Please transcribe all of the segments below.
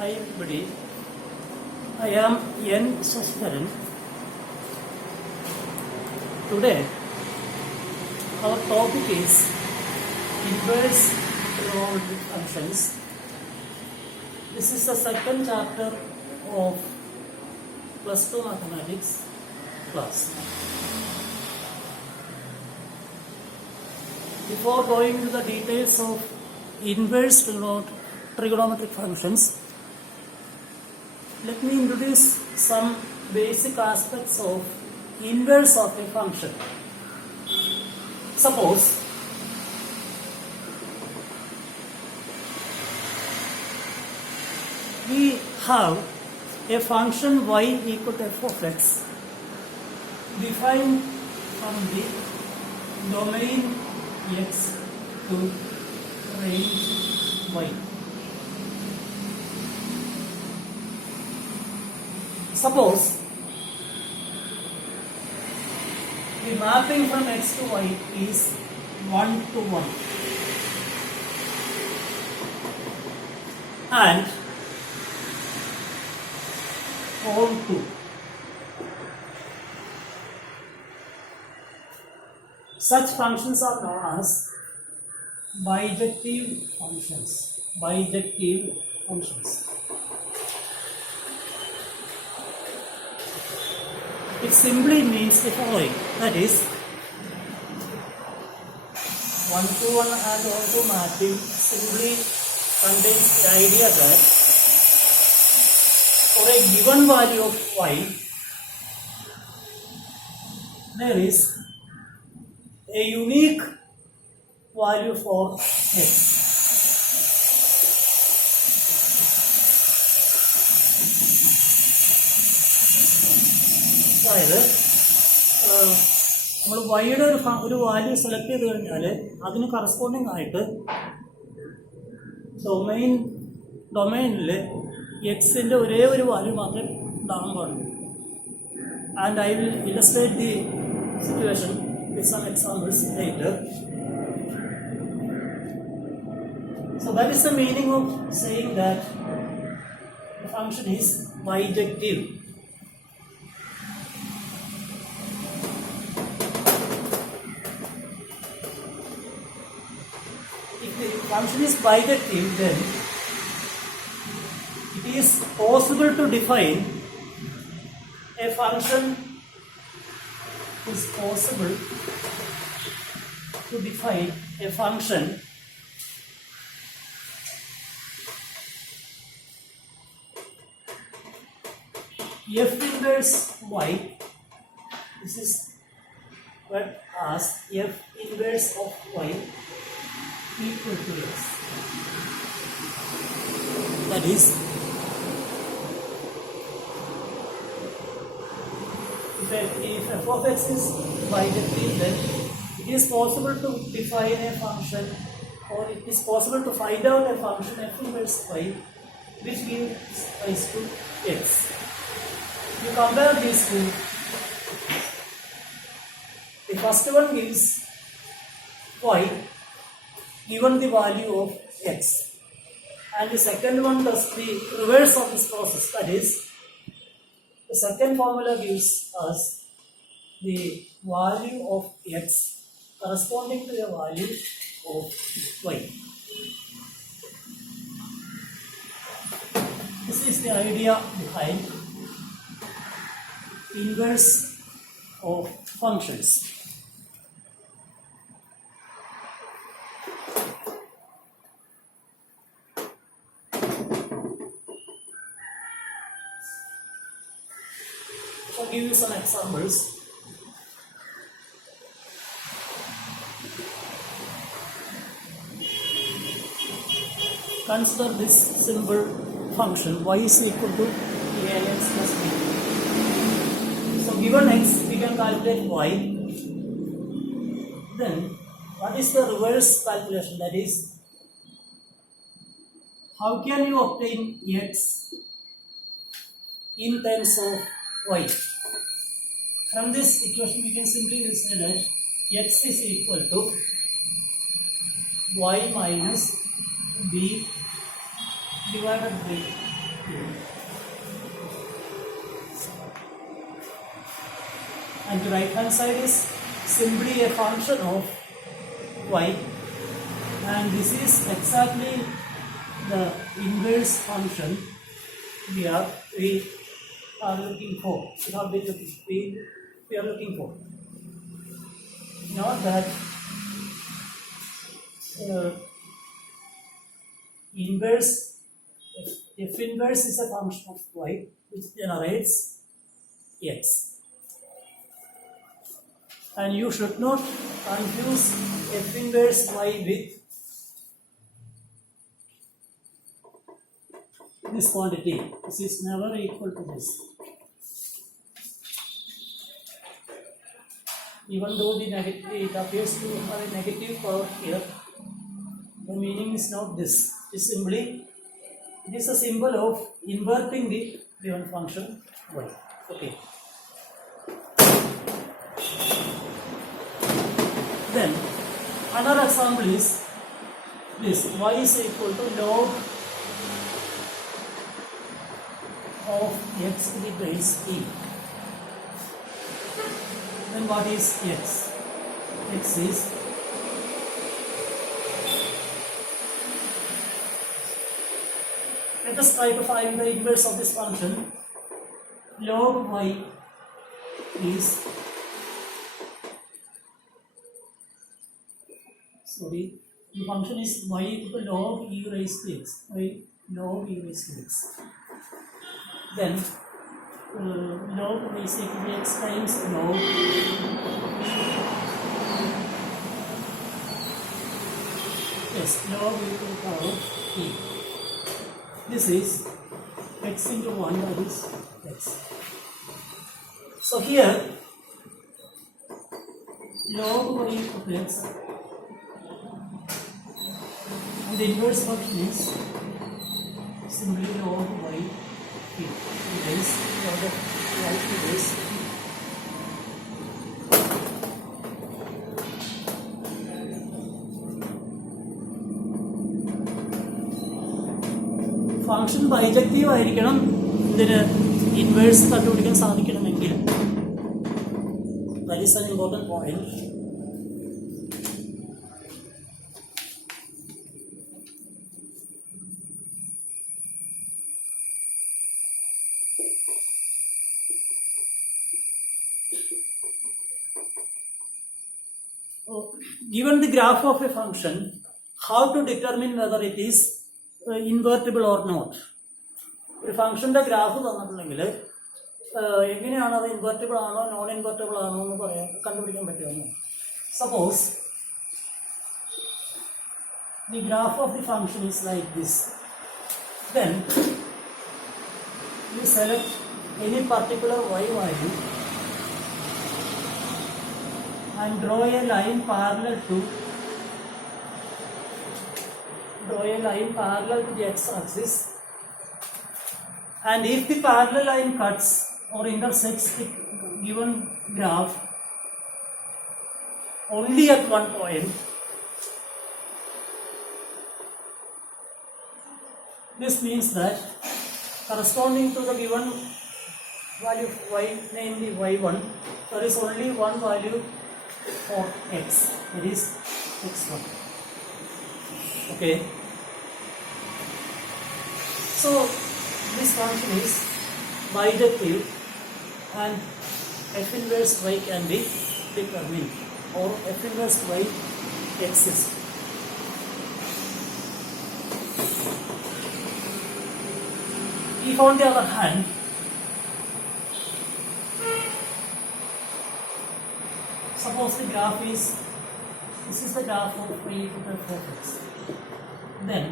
Hi everybody, I am N. Shashikaran. Today our topic is inverse trigonometric functions. This is the second chapter of plus 2 mathematics class. Before going into the details of inverse trigonometric functions, let me introduce some basic aspects of inverse of a function. Suppose we have a function y equal to f of x defined from the domain x to range y. Suppose the mapping from x to y is 1 to 1 and all 2. Such functions are known as bijective functions. Bijective functions. It simply means the following, that is 1 to 1 and all to mapping simply contains the idea that for a given value of y there is a unique value for x. അതായത് നമ്മൾ വൈയുടെ ഒരു value select ചെയ്ത് കഴിഞ്ഞാൽ അതിന് corresponding ആയിട്ട് ഡൊമൈനിൽ എക്സിൻ്റെ ഒരേ ഒരു വാല്യൂ മാത്രമേ ഉണ്ടാകാൻ പാടുള്ളൂ. And I will illustrate the situation with some examples later. So that is the meaning of saying that the function is bijective. If the function is bijective, then it is possible to define a function. Is possible to define a function f inverse y. This is what as f inverse of y equal to x. That is, if f of x is bijective, then it is possible to define a function, or it is possible to find out a function f inverse y which gives rise to x. You compare these two. The first one gives y given the value of x, and the second one does the reverse of this process. That is, the second formula gives us the value of x corresponding to the value of y. This is the idea behind inverse of functions. I'll give you some examples. Consider this simple function y is equal to ax plus b. So given x, we can calculate y. Then what is the reverse calculation? That is, how can you obtain x in terms of y? From this equation we can simply say that x is equal to y minus b divided by And the right hand side is simply a function of y, and this is exactly the inverse function we are looking for. We are looking for. Not that inverse, if inverse is a function of y which generates x. And you should not confuse f inverse y with this quantity. This is never equal to this. Even though it appears to have a negative power here, the meaning is not this. It is a symbol of inverting the given function y. Okay. Then another example is this: y is equal to log of x to the base e. Then what is x? X is let us try to find the inverse of this function. Log y is the function is y equal to log e raised to x. Y log e raised to x. Then log y is equal to x times log log equal to power e. This is x into 1, that is x. So here log y equal to x, and the inverse function is simply log y t. It is log of y to this. Function bijective ആയിരിക്കണം ഇതിന് inverse കണ്ടുപിടിക്കാൻ സാധിക്കണമെങ്കിൽ. That is an important point. Given the graph of a function, how to determine whether it is invertible or not? ഒരു ഫംഗ്ഷന്റെ graph തന്നിട്ടുണ്ടെങ്കിൽ എങ്ങനെയാണ് അത് invertible ആണോ non invertible ആണോ എന്ന് കണ്ടുപിടിക്കാൻ പറ്റുമോ? Suppose the graph of the function is like this. Then you select any particular y value and draw a line parallel to the x-axis, and if the parallel line cuts or intersects the given graph only at one point, this means that corresponding to the given value of y, namely y1, there is only one value for x, that is x1. Okay. So this function is bijective and f inverse y can be determined, or f inverse y exists. If on the other hand suppose the graph is, this is the graph of y equal to f(x), then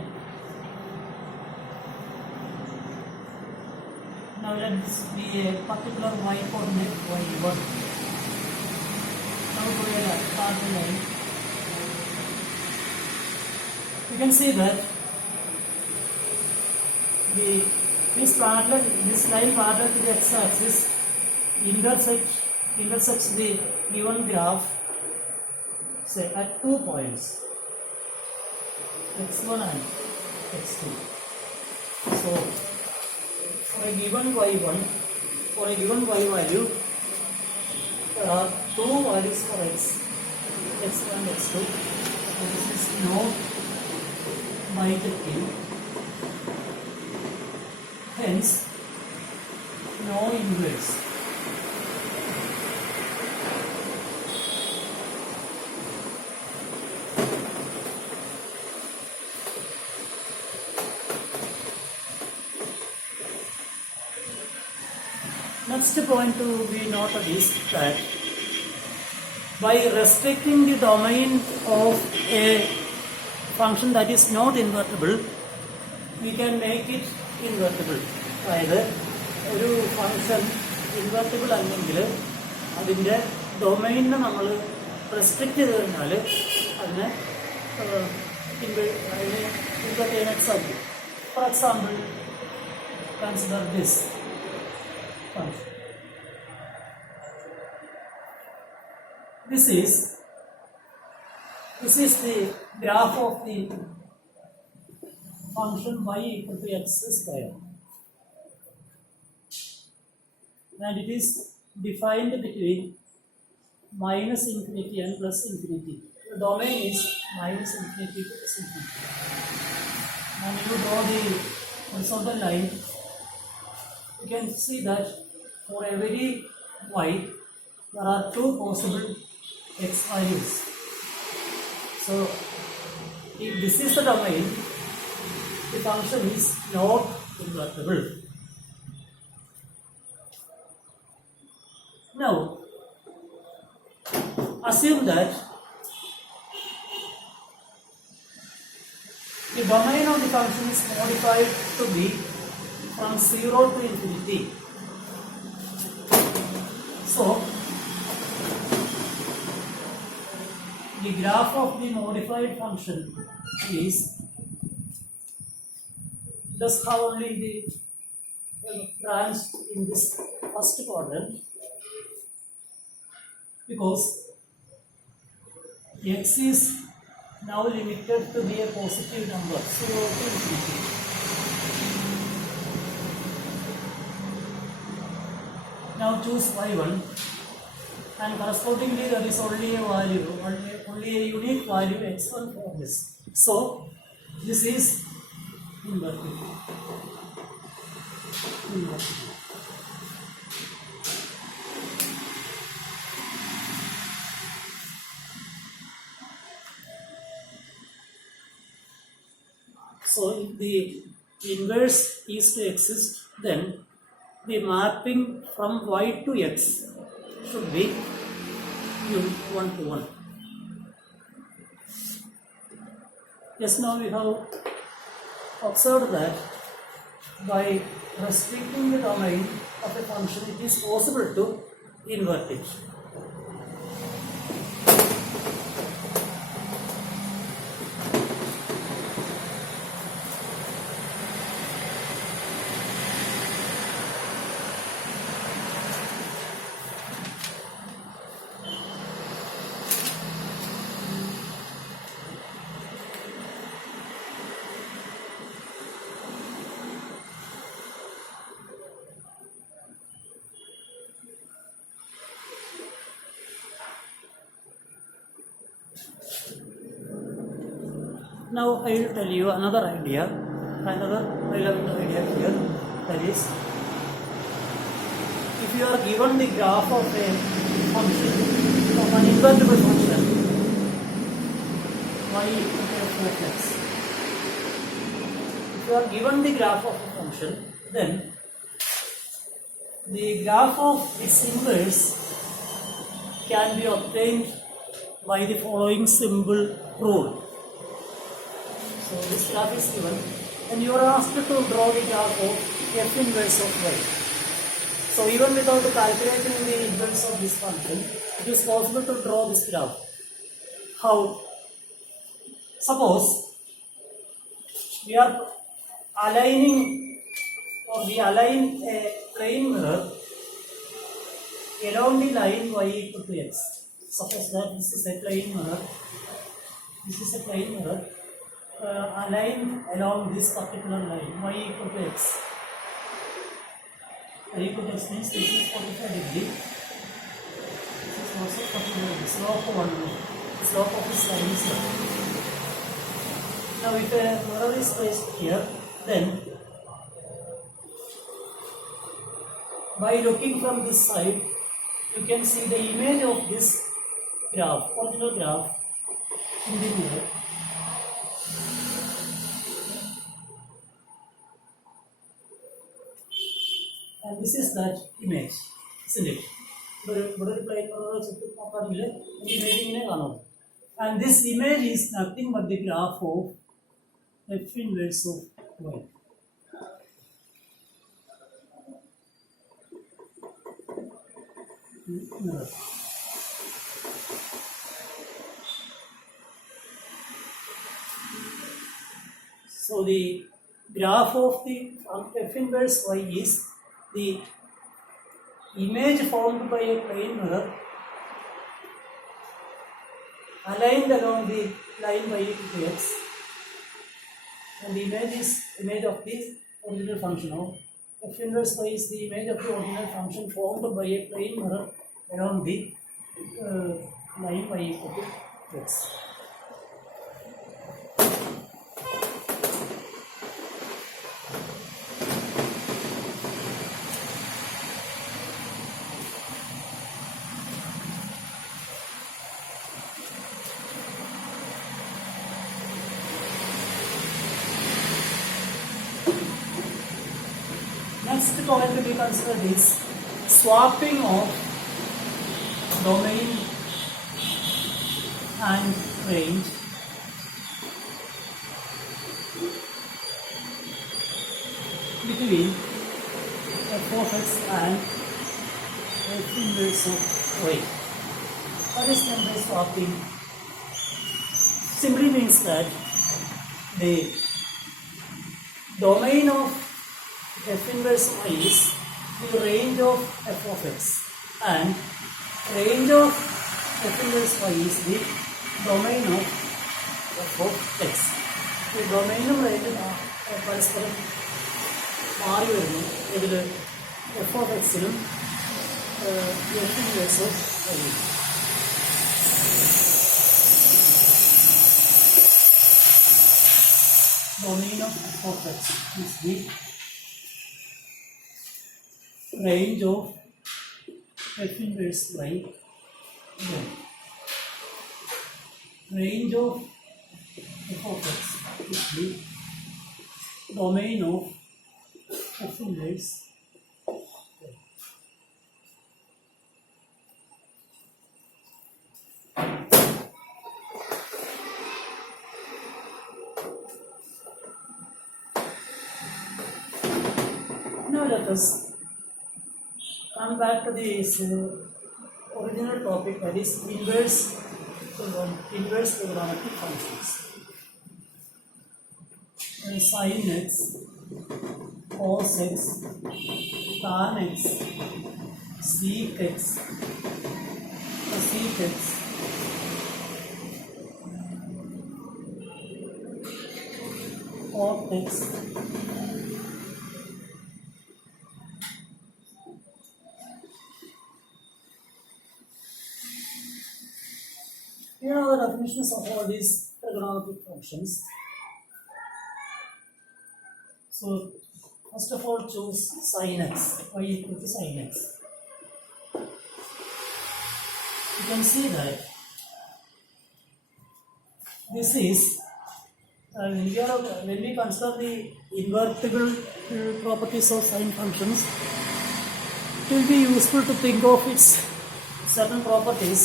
now let this be a particular y coordinate y1. Now go ahead and start the line. You can see that this line parallel to the x-axis intersects the given graph, say at 2 points, x1 and x2. So For a given y1, for a given y value, there are two values for x, x1 and x2. So this is not bijective, hence no inverse. Next point to be noted is that by restricting the domain of a function that is not invertible, we can make it invertible. അതായത് ഒരു function invertible അല്ലെങ്കിൽ അതിൻ്റെ ഡൊമൈനിനെ നമ്മൾ restrict ചെയ്ത് കഴിഞ്ഞാൽ അതിനെ invert ചെയ്യാനായിട്ട് സാധിക്കും. For example, consider this function. This is the graph of the function y equal to x square, and it is defined between minus infinity and plus infinity. The domain is minus infinity to plus infinity. And if you draw the horizontal line, you can see that for every y there are two possible x values. So if this is the domain, the function is not invertible. Now assume that the domain of the function is modified to be from 0 to infinity. So the graph of the modified function does have only the branch in this first quadrant, because x is now limited to be a positive number, 0 to infinity. Now choose y1, and correspondingly there is only a value, only a unique value x1 for this. So this is invertible. So if the inverse is to exist, then the mapping from y to x should be 1 to 1. Just now we have observed that by restricting the domain of a function, it is possible to invert it. Now I will tell you another relevant idea here. That is, if you are given the graph of a function, of an invertible function, y equal to f of x. If you are given the graph of a function, then the graph of its inverse can be obtained by the following simple rule. So this graph is given, and you are asked to draw the graph of f inverse of y. So even without calculating the inverse of this function, it is possible to draw this graph. How? Suppose we are aligning, or we align a plane mirror along the line y equal to x. Suppose that this is a plane mirror. This is a plane mirror. Aligned along this particular line y equal to x. y equal to x means this is 45 degree. This is also 45 degree. Slope of 1. Slope of this line is 1. Now if a mirror is placed here, then by looking from this side, you can see the image of this graph, original graph in the mirror. And this is that image, isn't it? And this image is nothing but the graph of f inverse of y. Mirror. So the graph of the f inverse y is the image formed by a plane mirror aligned along the line y equal to x, and the image is image of the original function of f inverse y is the image of the original function formed by a plane mirror along the line y equal to x. Next point to be considered is swapping of domain and range between f of x and f inverse of y. What is meant by swapping? Simply means that the domain of f inverse y is the range of f of x, and range of f inverse y is the domain of f of x. The domain of range പരസ്പരം മാറി വരുന്നു. ഇതിൽ f of x ലും f inverse of y. Domain of f of x is the range of f inverse y, range of f of x is the domain of f inverse y. Now let us come back to this original topic, that is inverse trigonometric functions. Sin x, cos x, tan x, sec x, cosec x, cot x, here are the definitions of all these trigonometric functions. So, first of all, choose sin x, y equal to sin x. You can see that this is, when we consider the invertible properties of sine functions, it will be useful to think of its certain properties.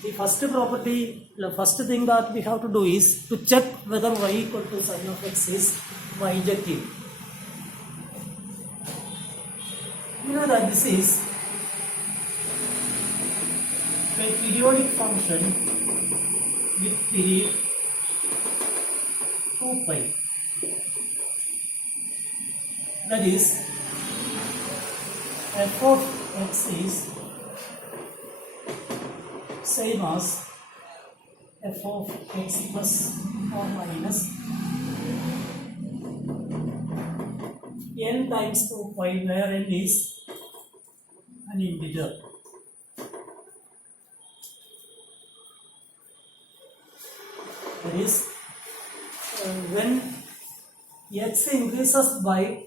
The first property, the first thing that we have to do is to check whether y equal to sin of x is bijective. You know that this is a periodic function with period 2 pi. That is, f of x is same as f of x plus or minus n times 2 pi, where n is an integer. That is, when x increases by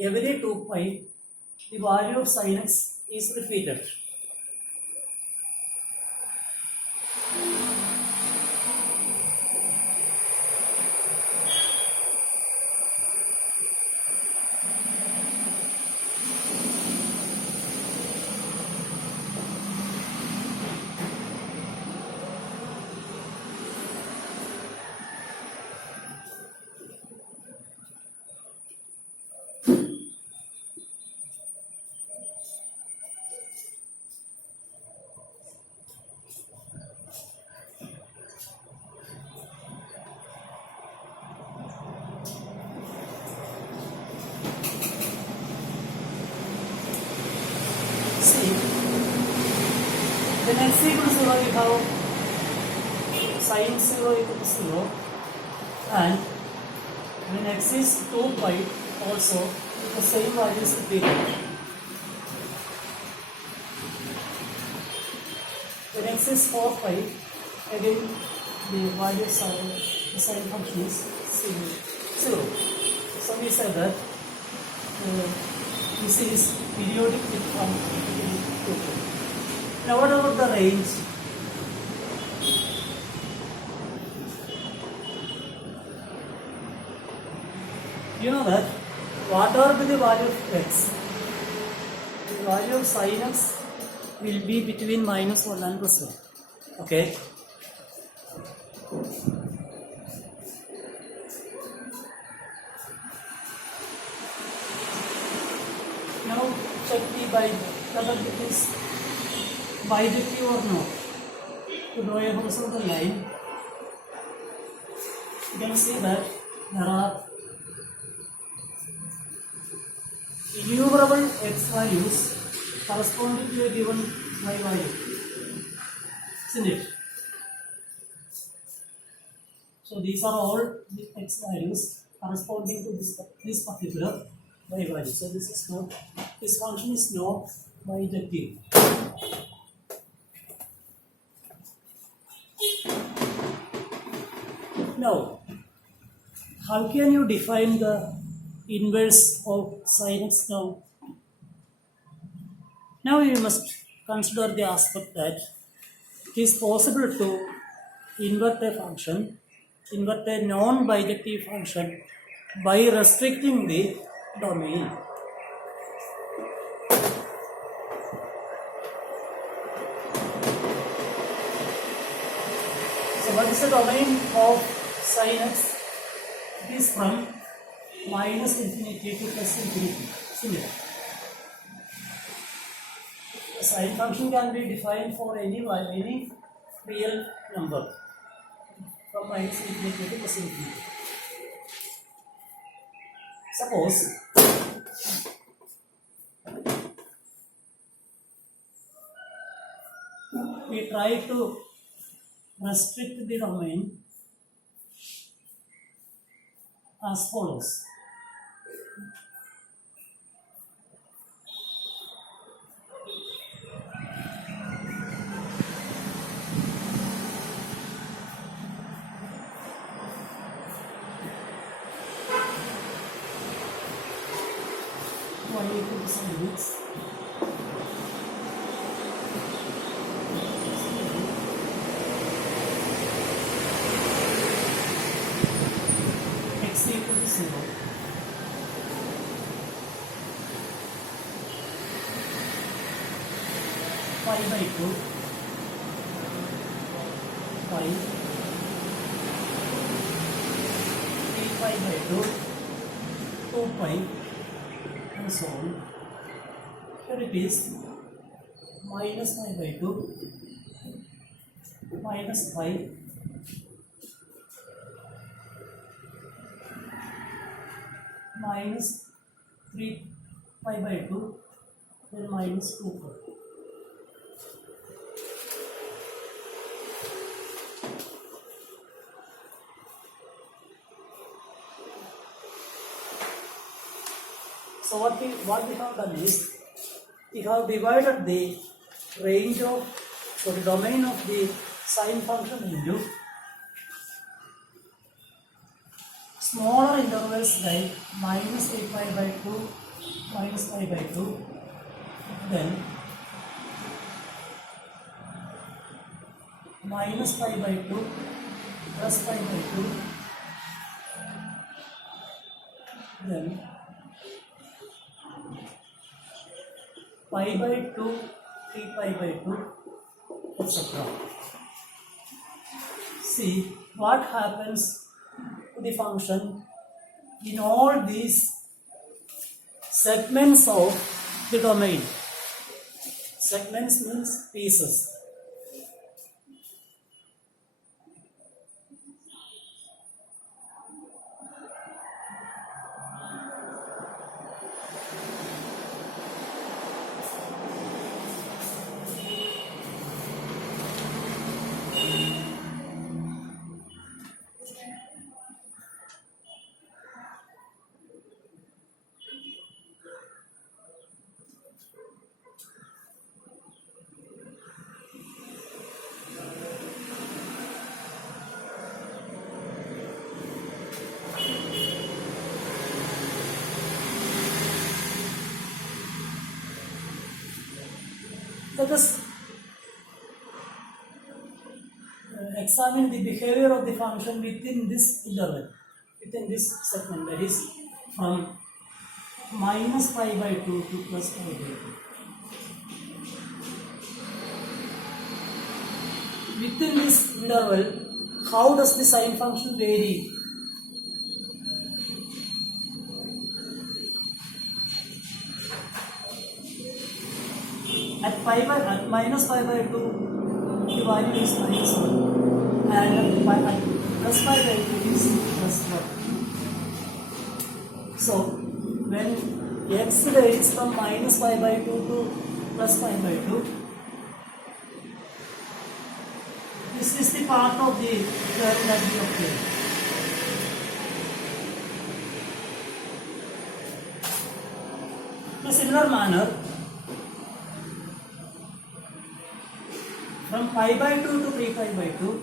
every 2 pi, the value of sin x is repeated. See, when x equals 0, we have sin 0 equals 0, and when x is 2 pi, also the same value is repeated. When x is 4 pi, again the value of the sin function is 0. So we say that this is periodic with function. Now what about the range? You know that whatever be the value of x, the value of sin x will be between -1 and +1. Okay. Now check whether it is bijective or not. To draw a horizontal line, you can see that there are innumerable x values corresponding to a given y value, isn't it? So these are all the x values corresponding to this particular y value. So this function is not bijective. Now, how can you define the inverse of sin x now? Now you must consider the aspect that it is possible to invert a function, invert a non-bijective function by restricting the domain. So what is the domain of sin x? It is from -infinity to +infinity. Similar. The sin function can be defined for any real number from -infinity to +infinity. Suppose we try to restrict the domain as follows. Y equals sin x. X equals 0. Pi by 2. Pi. 3 pi by 2. 2 pi. And so on. Here it is minus pi by 2 minus pi minus 3 pi by 2 then minus 2 pi. So what we have done is we have divided the range of the domain of the sine function into smaller intervals like minus 8 pi by 2, minus pi by 2, then minus pi by 2, plus pi by 2, then pi by 2, 3 pi by 2, etc. See what happens to the function in all these segments of the domain. Segments means pieces. Let us examine the behavior of the function within this interval, within this segment, that is from minus pi by 2 to plus pi by 2. Within this interval, how does the sine function vary? At minus pi by 2, the value is minus 1, and at plus pi by 2 is plus 1. So, when x varies from minus pi by 2 to plus pi by 2, this is the part of the curve that we obtain. In a similar manner, from pi by 2 to 3 pi by 2,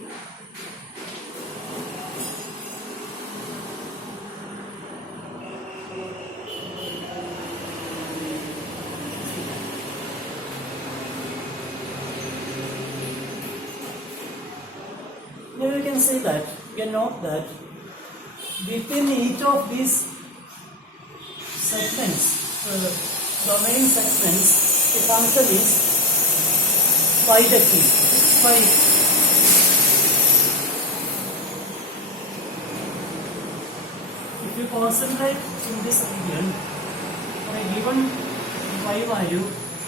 here you can see that, you can note that within each of these segments, domain segments, the function is bijective. If you concentrate in this region, for a given y value,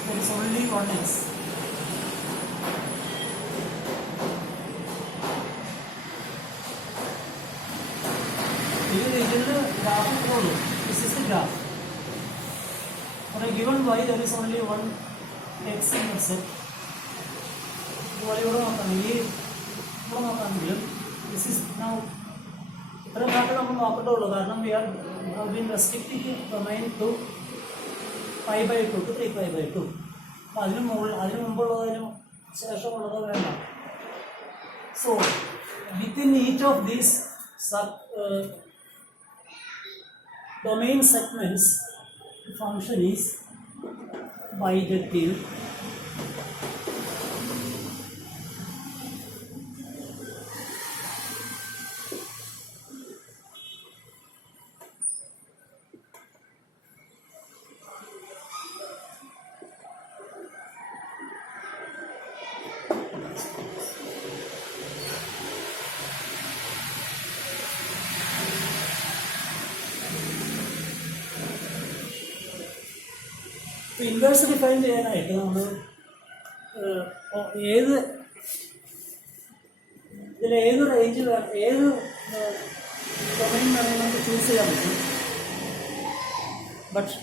there is only one x. This is the graph. For a given y, there is only one x intercept. This is now we have been restricting the domain to pi by 2 to 3 pi by 2. So within each of these domain segments, the function is bijective. Inverse define ചെയ്യാനായിട്ട് നമ്മൾ ഇതിലേത് range ഏത് domain വേണമെങ്കിൽ നമുക്ക് choose ചെയ്യാൻ പറ്റും. But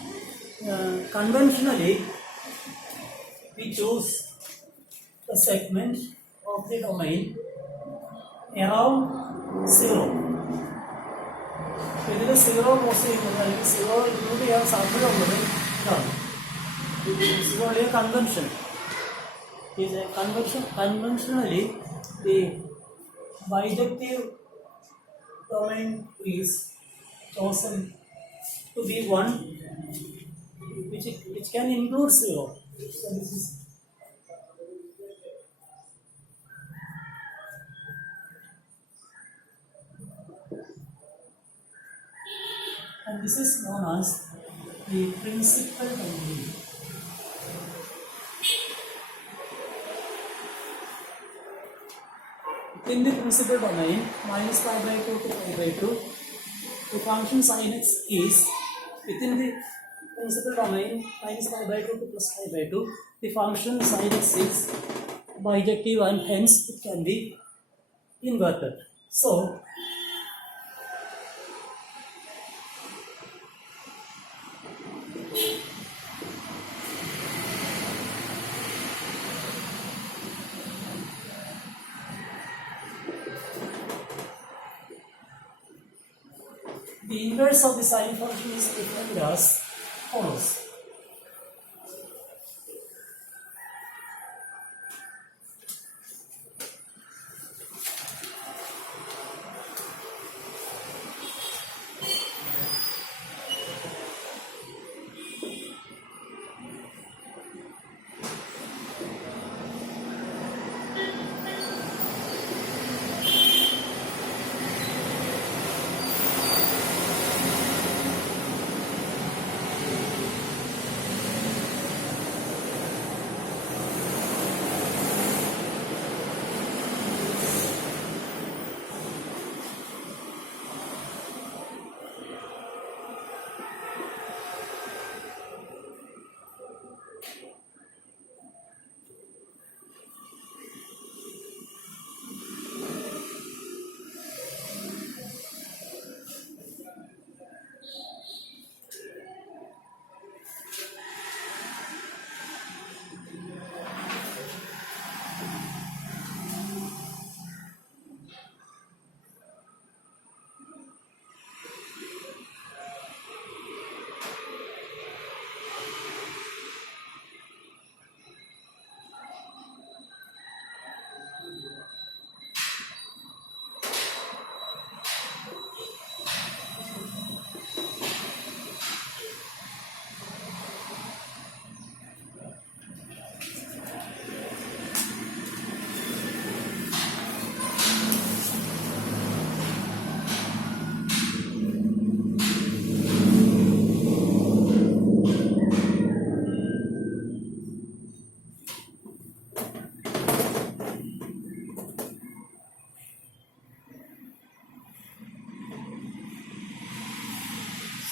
conventionally we choose the segment of the domain around 0. ഇതിൽ zero post ചെയ്യുന്നത് അല്ലെങ്കിൽ സീറോ ഇൻക്ലൂഡ് ചെയ്യാൻ സാധ്യതയുള്ളത് ഇതാണ്. This is only a convention. Is a convention. Conventionally, the bijective domain is chosen to be one, which can include zero. So this is and this is known as the principal domain. In the principal domain, minus pi by 2 to pi by 2, the function sin x is within the principal domain minus pi by 2 to plus pi by 2. The function sin x is bijective and hence it can be inverted. So, the inverse of the sine function is defined as follows.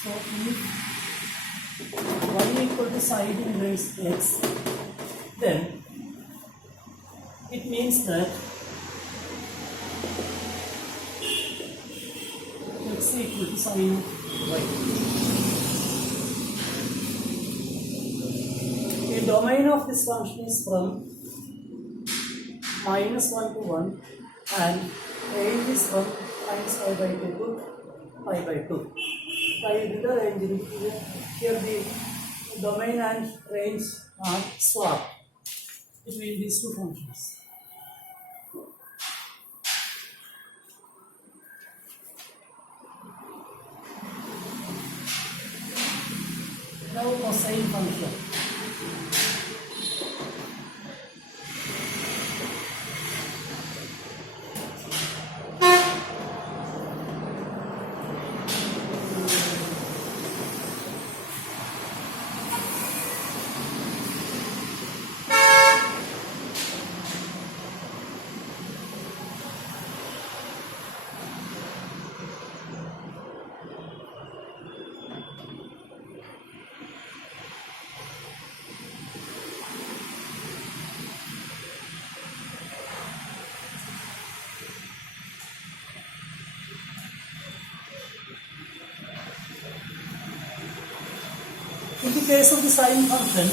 So if y equal to sine inverse x, then it means that x equal to sine y. The domain of this function is from -1 to 1 and range is from minus pi by 2 to pi by 2. I did the range here the domain and range are swapped between these two functions. Now cosine function. In the case of the sine function,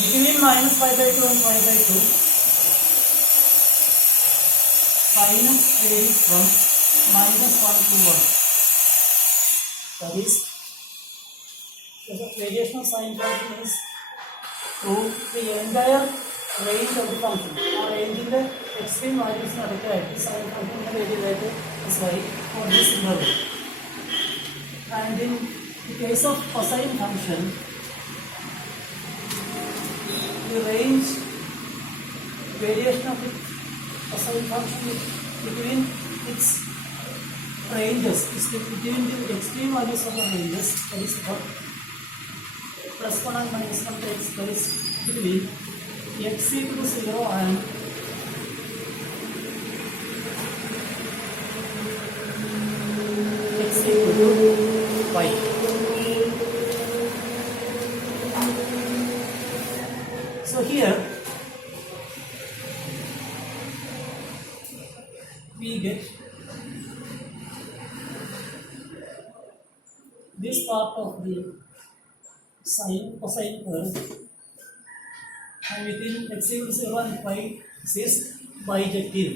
between minus pi by 2 and pi by 2, sin x varies from -1 to 1. That is, the variation of sin function is through the entire range of the function. Our range in the extreme values are required. The sin function is variable is y for this interval. And in the case of cosine function, the range variation of the cosine function is between its ranges, is between the extreme values of the ranges, that is what +1 and -1 takes place between x equal to 0 and x equal to y. So here we get this part of the sine cosine curve, and within x equal to 0 and y is bijective.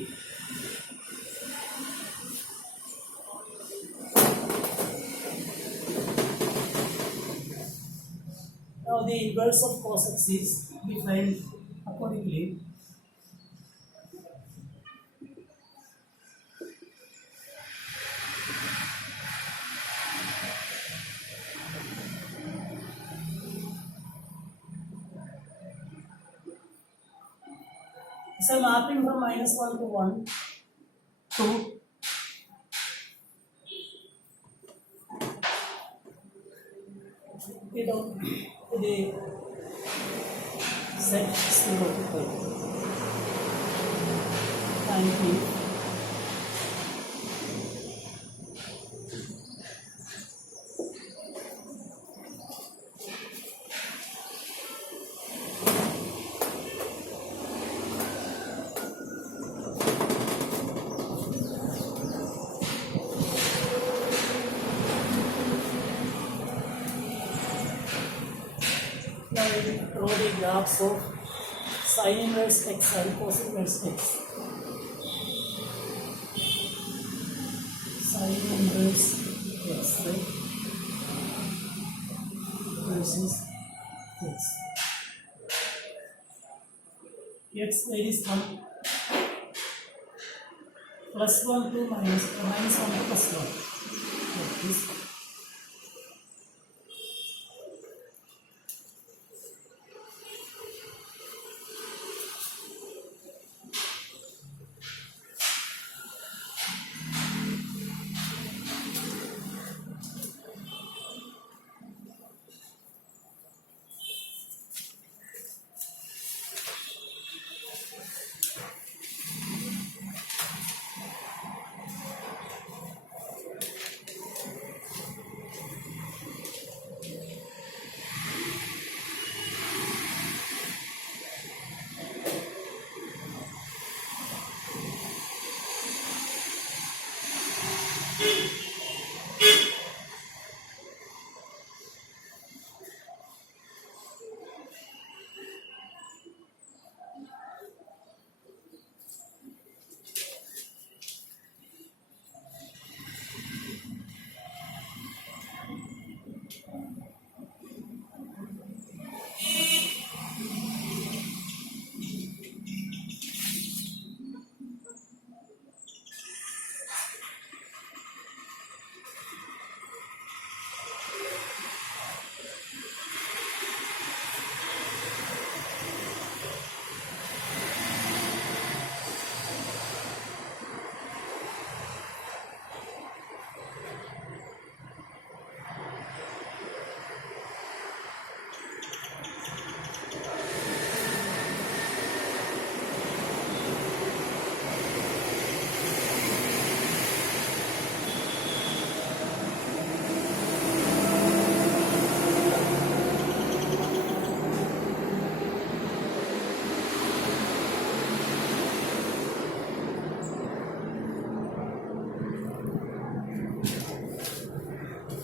Now the inverse of cos x is defined accordingly. So mapping from -1 to 1 to the set 0 to 5. And now we draw the graphs of sin inverse x and cos inverse x. Sin inverse x, right, versus x. X varies from +1 to -1 to +1. Like this.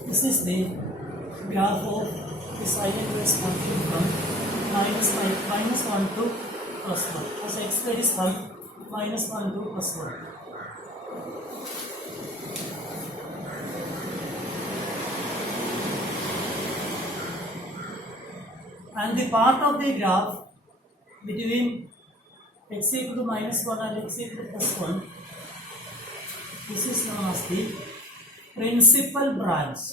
This is the graph of the sin inverse function from -1 to +1, as x varies from -1 to +1. and the path of the graph between x equal to -1 and x equal to +1, this is known as the principal branch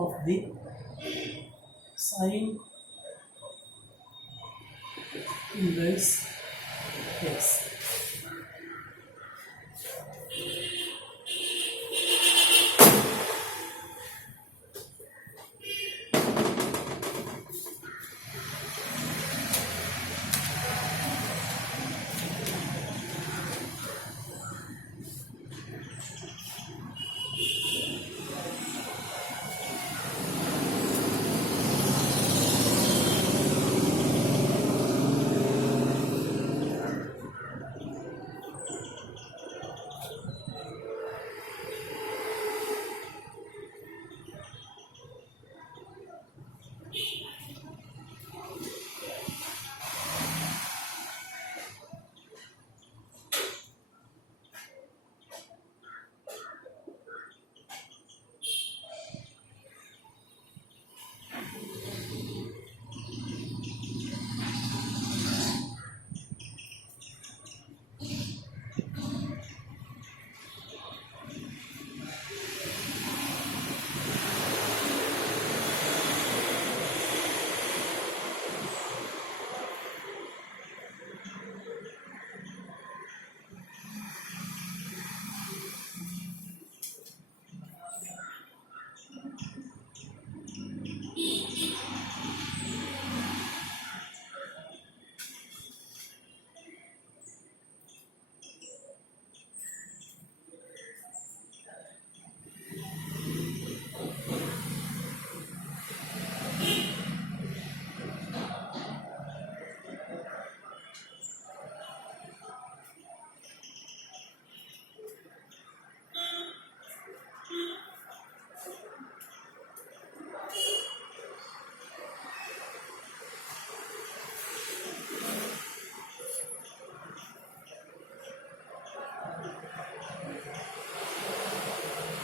of the sine inverse x.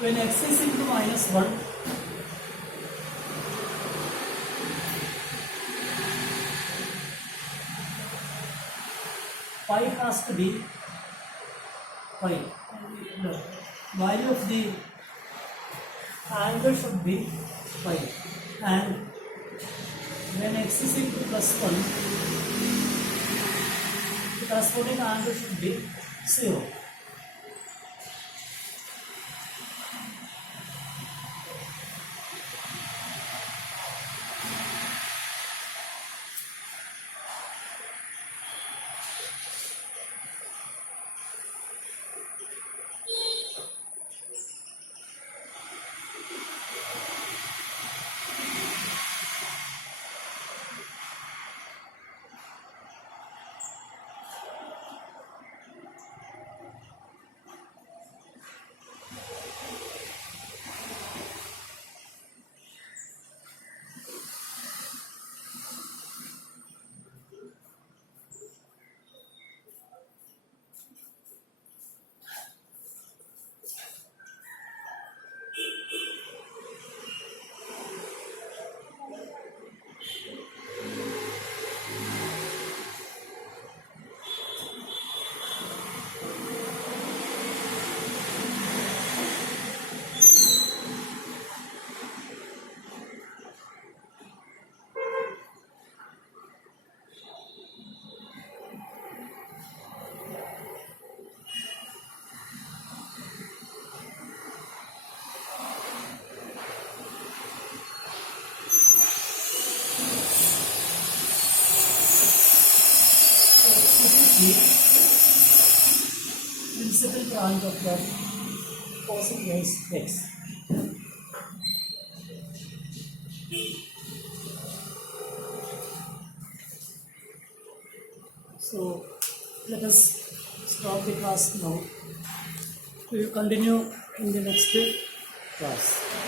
When x is into -1, phi has to be phi. No, value of the angle should be phi, and when x is into +1, the corresponding angle should be 0. The principal branch of the opposite is x. So let us stop the class now. We will continue in the next class.